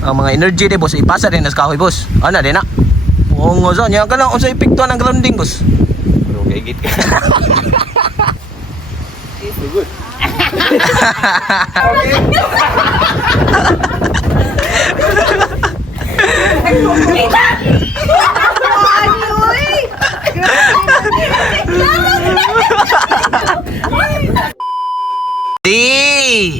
Ang mga energy de boss ipasa din sa kahoy boss. Ana din na. Oo nga sa nya kana unsa epekto ng grounding boss. Pero kaigit ka. So good. Di.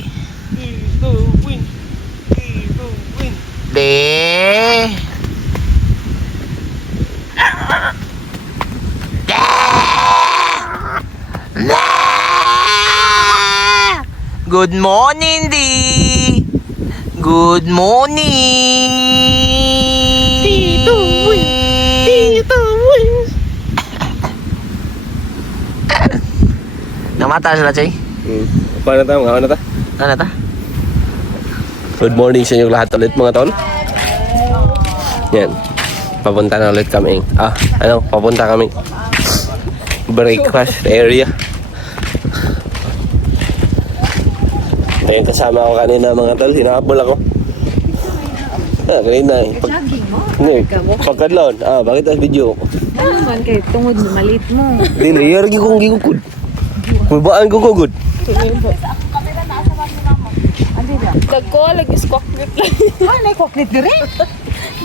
Good morning, Di. Good morning. Namata sila, Chay. Paano tayo? Ano ta? Ano ta? Good morning sa inyong lahat ulit mga tol. Yan. Papunta na ulit kami. Papunta kami. Breakfast area. Ito yung kasama ko kanina mga tol. Hinahabol ako. Kanina eh. Jogging mo? Pagkadlaon. Bakit ang video ko? Ano man kayo? Tungod mo, malit mo. Dili, yargi kong gigukod. Mabaan ko kugod. Dagko, lagi squawklit lang. Ay, may koklit na rin.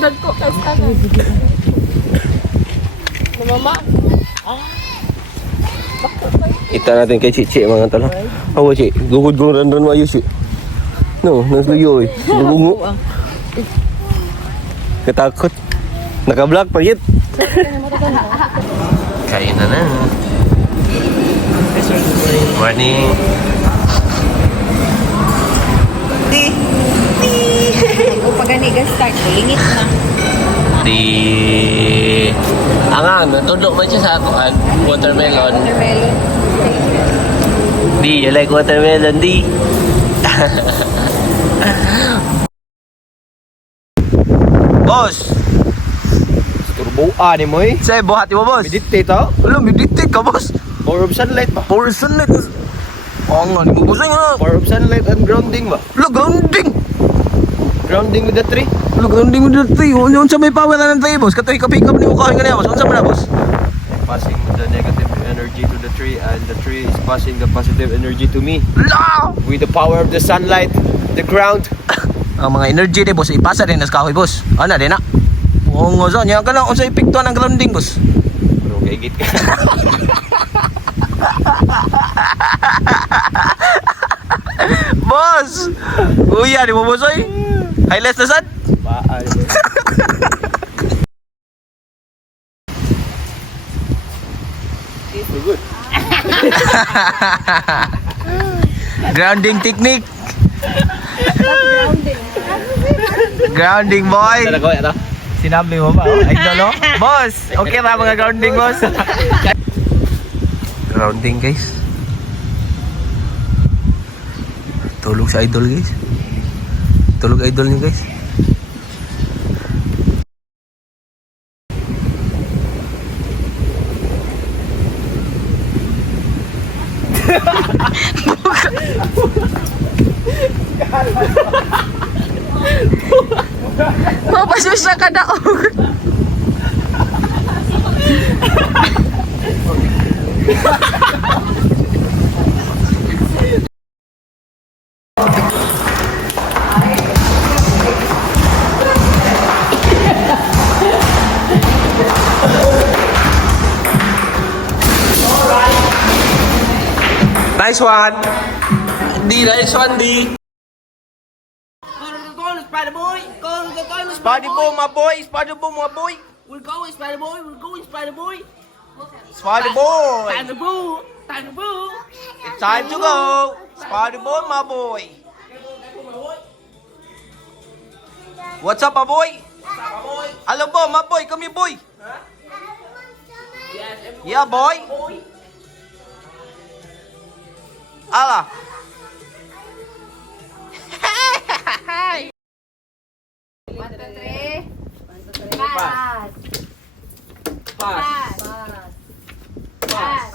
Dagko, kasi ano. Mama. Kita natin kay Chichi mga tol. Awa Chi, gugod kong randan mo ayos eh. No, nasuyo eh. Gugungo. Katakot. Naka-vlog pa yet. Kain na. Morning. O pag ganigan start, ingit na. Di. Natudlo man siya sa akuan. Watermelon. Watermelon. Di, you like watermelon, Di? Boss! Turbuan ni mo eh. Say, buhati mo, boss. Meditate ha? Alam, meditate ka, boss. Power of sunlight ba? Person net. Oo nga, di mo gusto nga. Power of sunlight and grounding ba? Lo, grounding. Grounding with the tree. Lo, grounding mo dito. Yun sa may power na ng tayo, boss. Katoy ka-pick up ni mo kahoy nga niya, boss. Unsa mo na, boss? Passing the negative energy to the tree and the tree is passing the positive energy to me. La! With the power of the sunlight, the ground. Ang mga energy de, boss, ipasa din sa kahoy, boss. Ana din na. Oo nga sa nya kana unsa epekto ng grounding, boss. Pero kaigit ka. Boss! Uya, di mo, boss, oy? Highlights na sad? Baan. So good. Grounding technique. Grounding, boy. Sana ko ito. Sinabi mo ba? Oh, idol, no? Boss! Okay ba mga grounding, boss? Grounding, guys. Tulog sa idol, guys. Tulog idol niyo, guys. Mapasusya ka daog. Nice one! Di, nice one, Di! Spider boy, go, Spotty boom, my boy! Spotty boom, my boy! we're going, Spider boy, we're going, Spider boy. Spotty boy! Time to boo, time to boo. It's time to go! Spotty boy, my boy! What's up, my boy? Hello, boy, my boy, come here, boy! Yeah, boy! Ala! 1, 2, 3. Pass. Pass. Pass.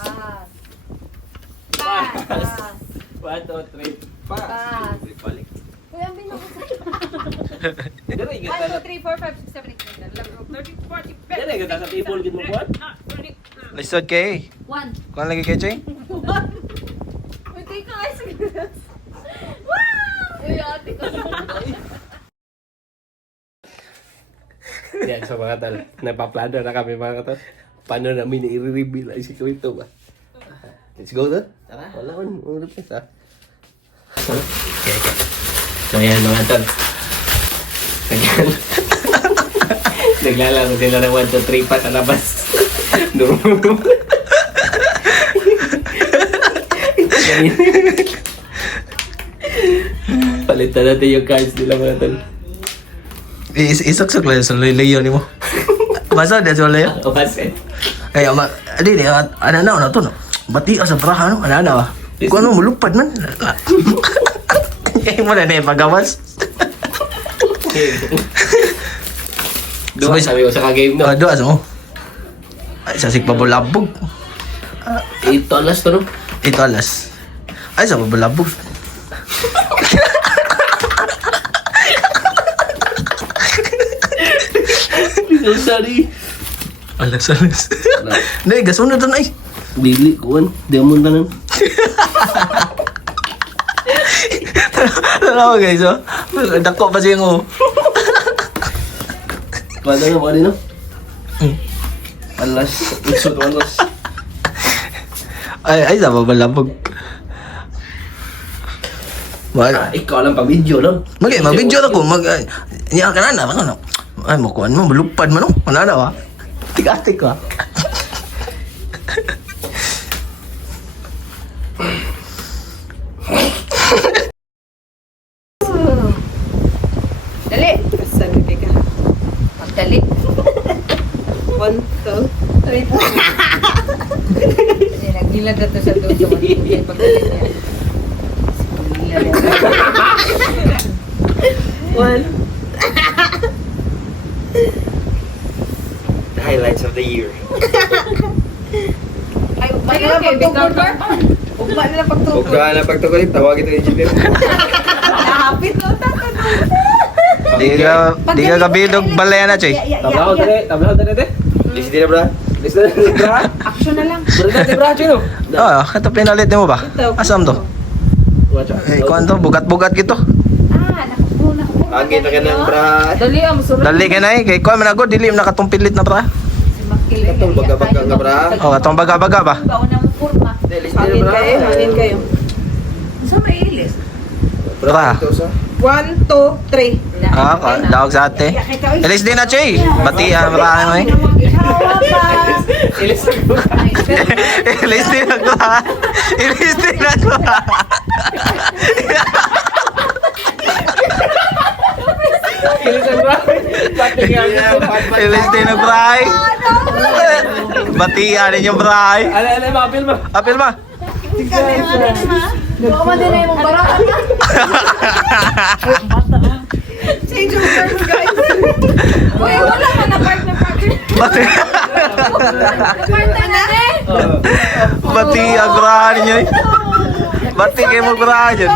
Pass. 1, 2, 3. Pass. Balik. Kuya, ang binuksan. Dere 1, 2, 3, 4, 5, 6, 7, 8, 9, 10, 11, 12, 13, 14, 15. Dere kita sa table gid mo kuan. Lisod kay. 1. Kuan lagi kay Choy? Hindi ko ay serious. Wow! Uy, ate ko. Yan, so mga tol, napaplano na kami mga tol. Paano namin i-reveal ay si Kwento ba? Let's go tol. Tara. Wala ko, urap na Okay. So yan mga tol. Naglalaro sila ng 1, 2, 3 pa sa labas. Palitan natin yung cards nila mga tol. Isok-sok lang sa layo ni mo. Masa dia sa layo? O kasi. Eh, adi ni ana na to no. Bati ka sa braha no, ana ba? Ko ano mulupad man. Eh mo na ni pagawas. Doon sabi ko sa kagame no. Do asa mo. Ay sa sigpabulabog. Ito alas to no. Ito alas. Ay sa pabulabog. So sorry. Alas. Nay, gasunod na ay. Dili kuan, demon tanan. Tara guys, oh. Dako pa siya ngo. Paano na ba no? Alas, usod alas. Ay sa pabulabog. Wala. Ikaw lang pa video no. Mag-video na ko. Niya ka na na. Ay, makuan mo. Malupad mo, no? Ano na, ba? Tik-atik ka. Dali. Kasan ka. Magdali. 1, 2, 3, 4. Nagilad na to sa doon sa mga pagdali niya. The highlights of the year. Ay, ugma na lang pagtugod ba? Ugma na lang pagtugod. Huwag ka na pagtukulit, tawagin ito yung engineer. Nahapit no ta. Di ka kabilog balaya na, Choy. Tablaw dere. Listen din na, bro. Listen na bra. Action na lang. Berda de bra chino. Oo, ito pinalit mo ba? Asam to? Watch out. Eh, kuan to, bugat-bugat gito. Nakapuna ko. Angin na ka ng bra. Dali ang musulod. Dali ka na eh. Kay kuan managod, dili na katong na pra. Si Makil. Itong baga-baga nga, bra. Oh, katong baga-baga ba? Baon na mo kurma. Listen din na, bra. Hangin kayo. Sa may ilis. Bra. Ito sa... 1, 2, 3. Ah, dawag sa ate. Alis din na, Choy. Bati ang pra eh. Ilis ko. Alis din na ko ha. Alis din na ko ha. Ilis na bra. Pati nga. Alis din na bray. Bati ano yung bray. Ala mapil mo. Apil ma. Baka man din na yung baraan na. Change of terms, guys. Uy, wala ka na part na part. Bati. Part na eh. Bati ang bray niyo eh. Bati kayo mo bray dyan.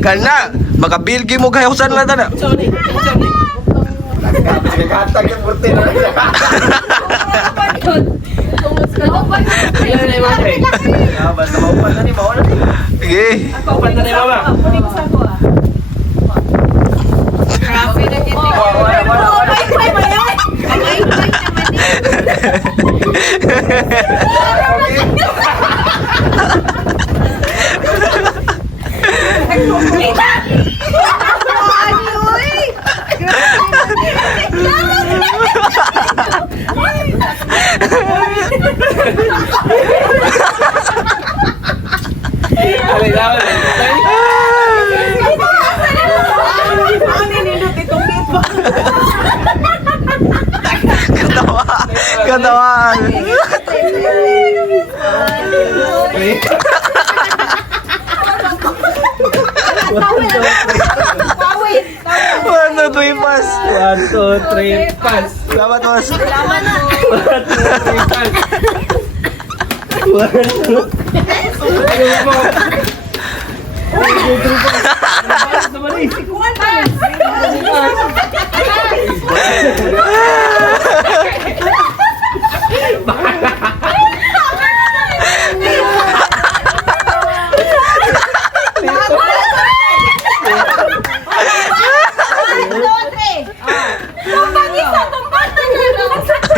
Kana, makabilgi mo kayo saan lang na. Nagkatag yung burti na rin. Ilan na yung mga eh. Basta maupan na ni, mauna ni. Sige. Panta na yung mama. Grabe na kita. Katawan. One, two, three, pass. 1, 2, 3, pass. Salamat, boss. 1, 2, 3, pass. 1, 2,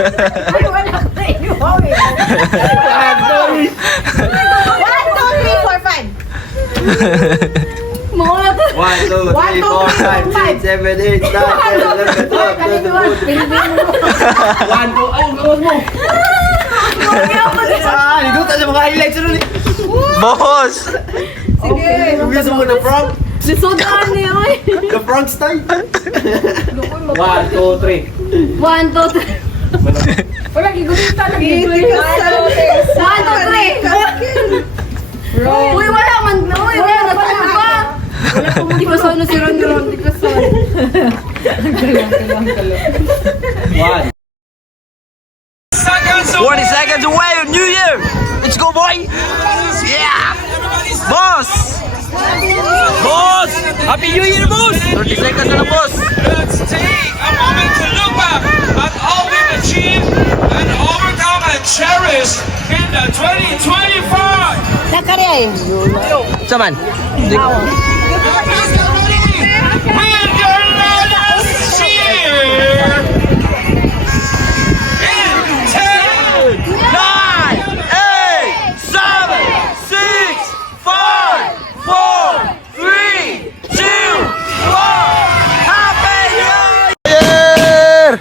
Ay, wala kayo. 1, 2, 3, 4, 5. Mga 1, 2, 3, 4, 5, 6, 7, 8, 9, 10, 11, 12, 13, 14. Ligutan sa mga highlights nun eh. Boss! Sige. Gusto mo the frog? sisudaan niya, oy. The frog style? 1, 2, 3. 1, 2, 3. Wala, gigulitan na gigulitan. 1, 2, 3. Uy, wala man. Uy, wala na pa. Di pa sana si Ron Ron. Di pa sana. 1. 20 seconds away from New Year! Let's go, boy! Yeah! Boss! Boss! Happy New Year, boss! 30 seconds na lang, boss! Let's take a moment to look back at all we've achieved and overcome and cherished in the 2025. Saman? With your latest year in 10, 9, 8, 7, 6, 5, 4, 3, 2, 1! Happy New Year!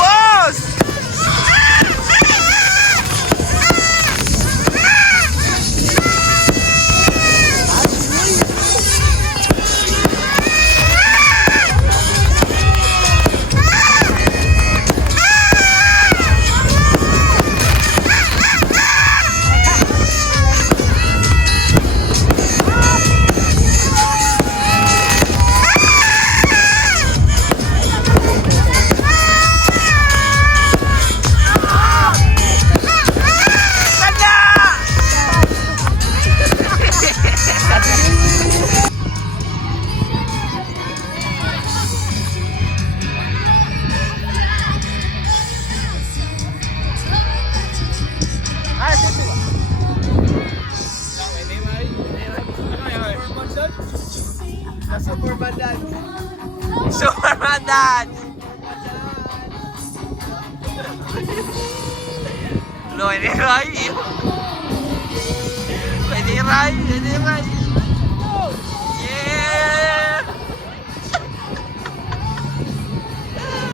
Boss! Superman dance! Lo, ini Rai. Ini Rai.